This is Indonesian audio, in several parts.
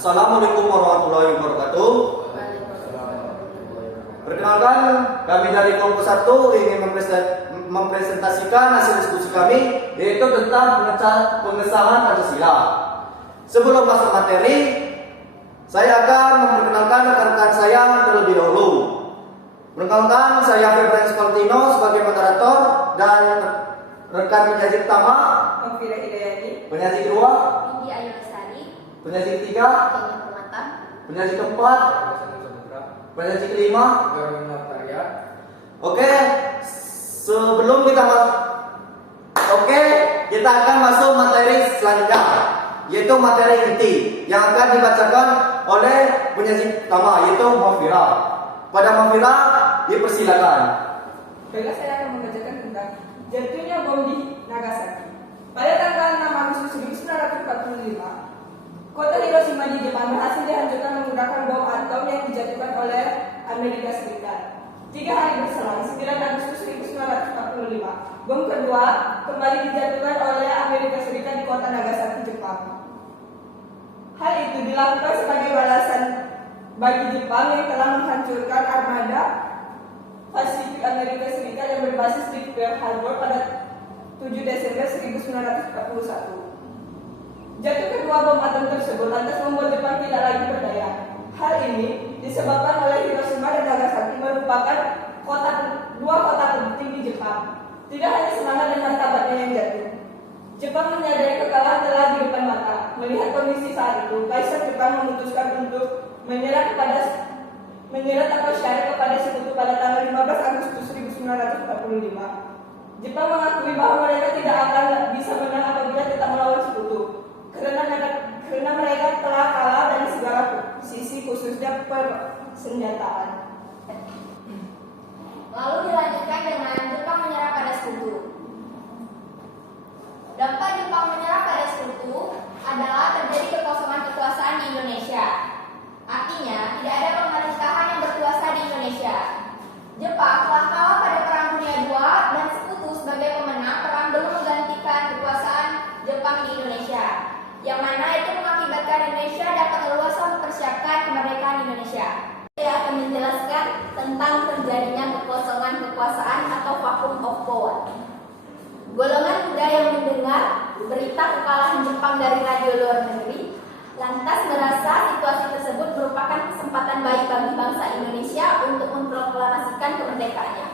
Assalamualaikum warahmatullahi wabarakatuh. Perkenalkan, kami dari kelompok 1 ingin mempresentasikan hasil diskusi kami, yaitu tentang pengesahan Pancasila. Sebelum masuk materi, saya akan memperkenalkan rekan-rekan saya terlebih dahulu. Perkenalkan, saya Febres Valtino sebagai moderator dan rekan penyaji pertama Novira Hidayati, penyaji kedua, Indi Ayu Lestari, penyaji ketiga, Kenya Permata, penyaji keempat, penyaji kelima. Oke, sebelum kita kita akan masuk materi selanjutnya, yaitu materi inti yang akan dibacakan oleh penyaji pertama, yaitu Novira. Pada Novira, dipersilakan. baiklah saya akan membacakan tentang jatuhnya bom di Nagasaki. Pada tanggal 6 Agustus 1945, kota Hiroshima di Jepang berhasil dihancurkan menggunakan bom atom yang dijatuhkan oleh Amerika Serikat. 3 hari berselang, 9 Agustus 1945, bom kedua kembali dijatuhkan oleh Amerika Serikat di kota Nagasaki, Jepang. Hal itu dilakukan sebagai balasan bagi Jepang yang telah menghancurkan armada Pasifik Amerika Serikat yang berbasis di Pearl Harbor pada 7 Desember 1941. Jatuh kedua bom atom tersebut lantas membuat Jepang tidak lagi berdaya. Hal ini disebabkan oleh Hiroshima dan Nagasaki merupakan dua kota penting di Jepang. Tidak hanya semangat dan martabatnya yang jatuh. Jepang menyadari kekalahan telah di depan mata. Melihat kondisi saat itu, Kaisar Jepang memutuskan untuk menyerah tanpa syarat kepada sekutu pada tanggal 15 Agustus 1945. Jepang mengakui bahwa mereka tidak akan bisa menang apabila tetap melawan sekutu. Karena mereka telah kalah dari segala sisi, khususnya persenjataan. lalu dilanjutkan dengan Jepang menyerah pada sekutu. Dampak Jepang menyerah pada sekutu adalah terjadi kekosongan kekuasaan di Indonesia. Artinya, tidak ada pemerintahan yang berkuasa di Indonesia. Jepang telah kalah pada Perang Dunia II dan sekutu sebagai pemenang perang belum menggantikan kekuasaan Jepang di Indonesia, yang mana itu mengakibatkan Indonesia dapat leluasa mempersiapkan kemerdekaan Indonesia. Saya akan menjelaskan tentang terjadinya kekosongan kekuasaan atau vacuum of power. Golongan muda yang mendengar berita kekalahan Jepang dari radio luar negeri lantas merasa situasi tersebut merupakan kesempatan baik bagi bangsa Indonesia untuk memproklamasikan kemerdekaannya.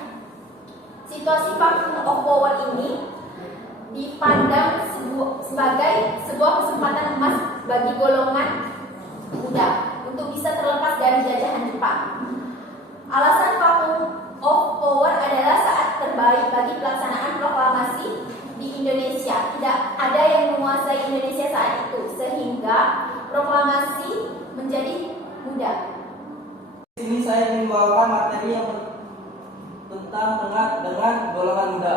Situasi vacuum of power ini dipandang sebagai sebuah kesempatan emas bagi golongan muda untuk bisa terlepas dari jajahan Jepang. Alasan vacuum of power adalah saat terbaik bagi pelaksanaan proklamasi di Indonesia. Tidak ada yang menguasai Indonesia saat itu, sehingga proklamasi menjadi mudah. Di sini saya ingin membawakan materi yang tentang dengan golongan muda.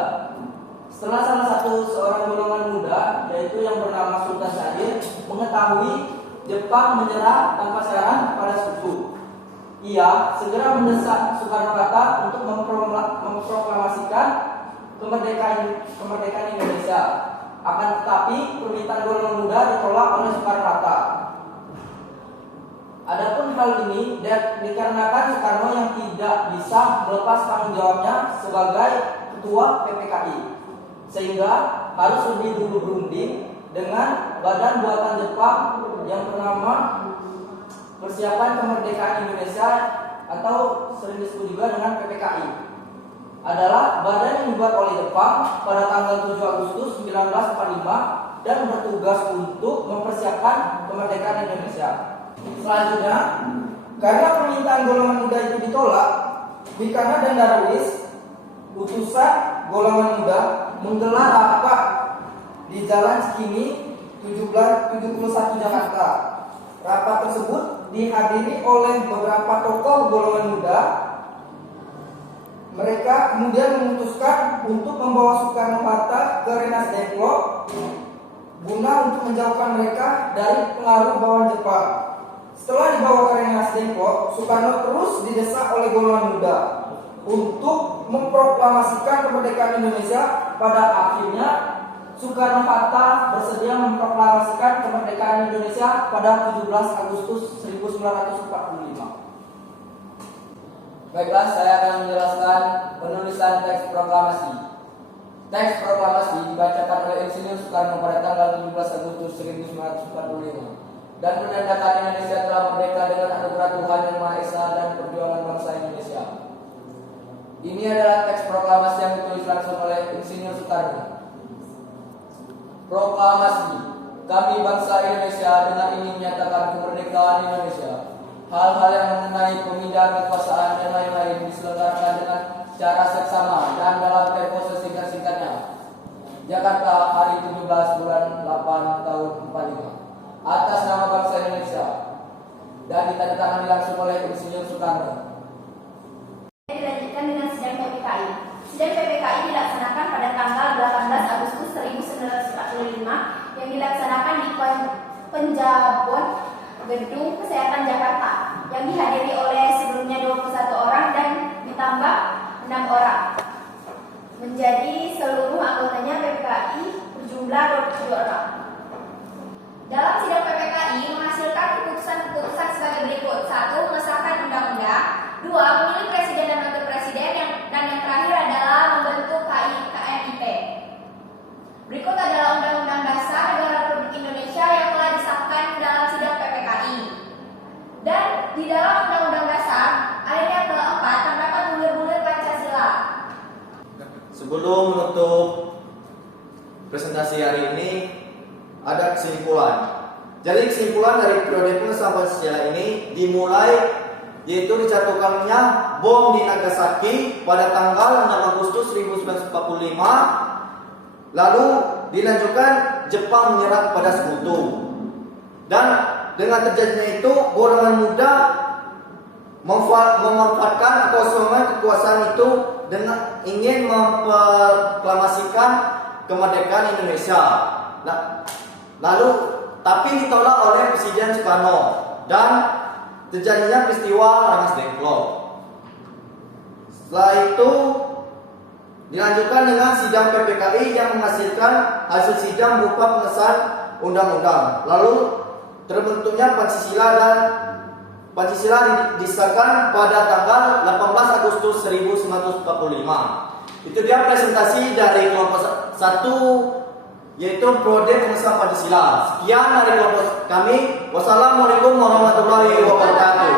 Setelah salah satu seorang golongan muda, yaitu yang bernama Sultan Syahrir, mengetahui Jepang menyerah tanpa syarat pada sekutu, ia segera mendesak Soekarno-Hatta untuk memproklamasikan kemerdekaan Indonesia. Akan tetapi permintaan golongan muda ditolak oleh Soekarno-Hatta. Adapun hal ini dikarenakan Soekarno yang tidak bisa melepas tanggung jawabnya sebagai ketua PPKI, sehingga harus lebih dulu berunding dengan badan buatan Jepang yang bernama Persiapan Kemerdekaan Indonesia atau sering disebut juga dengan PPKI. Adalah badan yang dibuat oleh Jepang pada tanggal 7 Agustus 1945 dan bertugas untuk mempersiapkan kemerdekaan Indonesia. Selanjutnya, karena permintaan golongan muda itu ditolak, Bikana dan Darwis, utusan golongan muda, menggelar rapat di Jalan Cikini 71 Jakarta. Rapat tersebut dihadiri oleh beberapa tokoh golongan muda. Mereka kemudian memutuskan untuk membawa Soekarno-Hatta ke Renasdeng Club guna untuk menjauhkan mereka dari pengaruh bawahan Jepang. Setelah dibawa ke Renasdeng Club, Soekarno terus didesak oleh golongan muda untuk memproklamasikan kemerdekaan Indonesia. Pada akhirnya Soekarno-Hatta bersedia memproklamasikan kemerdekaan Indonesia pada 17 Agustus 1945. Baiklah, saya akan menjelaskan penulisan teks proklamasi. Teks proklamasi dibacakan oleh Insinyur Soekarno pada tanggal 17 Agustus 1945 dan menandakan Indonesia telah merdeka dengan anugerah Tuhan Yang Maha Esa dan perjuangan bangsa Indonesia. Ini adalah teks proklamasi yang ditulis langsung oleh Insinyur Soekarno. Proklamasi, kami bangsa Indonesia dengan ingin menyatakan kemerdekaan Indonesia. Hal-hal yang mengenai pemindahan kekuasaan dan lain-lain diselenggarakan dengan cara seksama dan dalam tempo sesingkat-singkatnya. Jakarta, hari 17 bulan 8 tahun 45. Atas nama bangsa Indonesia dan ditandatangani langsung oleh Insinyur Soekarno. Dilanjutkan dengan sidang PPKI. Sidang PPKI dilaksanakan pada tanggal 18 Agustus 1945 yang dilaksanakan di Penjabon Gedung Kesehatan Jakarta yang dihadiri oleh sebelumnya 21 orang dan ditambah 6 orang. Menjadi seluruh anggotanya PPKI berjumlah 27 orang. Dalam sidang PPKI menghasilkan keputusan-keputusan sebagai berikut. 1. Mengesahkan undang-undang. 2. Memilih presiden dan wakil presiden dan yang terakhir adalah membentuk KNIP. Berikut adalah Undang-Undang Dasar Negara Republik Indonesia yang telah disahkan dalam sidang PPKI. Dan di dalam Undang-Undang Dasar alinea keempat terdapat bulir-bulir Pancasila. Sebelum menutup presentasi hari ini, ada kesimpulan. Jadi kesimpulan dari periode pengesahan Pancasila ini dimulai yaitu dijatuhkannya bom di Nagasaki pada tanggal 6 Agustus 1945. Lalu dilanjutkan Jepang menyerah pada Sekutu. Dan dengan terjadinya itu golongan muda memanfaatkan kekosongan itu dengan ingin memproklamasikan kemerdekaan Indonesia. Lalu tapi ditolak oleh Presiden Soekarno dan terjadinya peristiwa Rengas Dengklok. Setelah itu dilanjutkan dengan sidang PPKI yang menghasilkan hasil sidang berupa pengesahan undang-undang. Lalu terbentuknya Pancasila disahkan pada tanggal 18 Agustus 1945. Itu dia presentasi dari kelompok 1 yaitu Prode Pengesahan Pancasila. Sekian dari kelompok kami. Wassalamualaikum warahmatullahi wabarakatuh.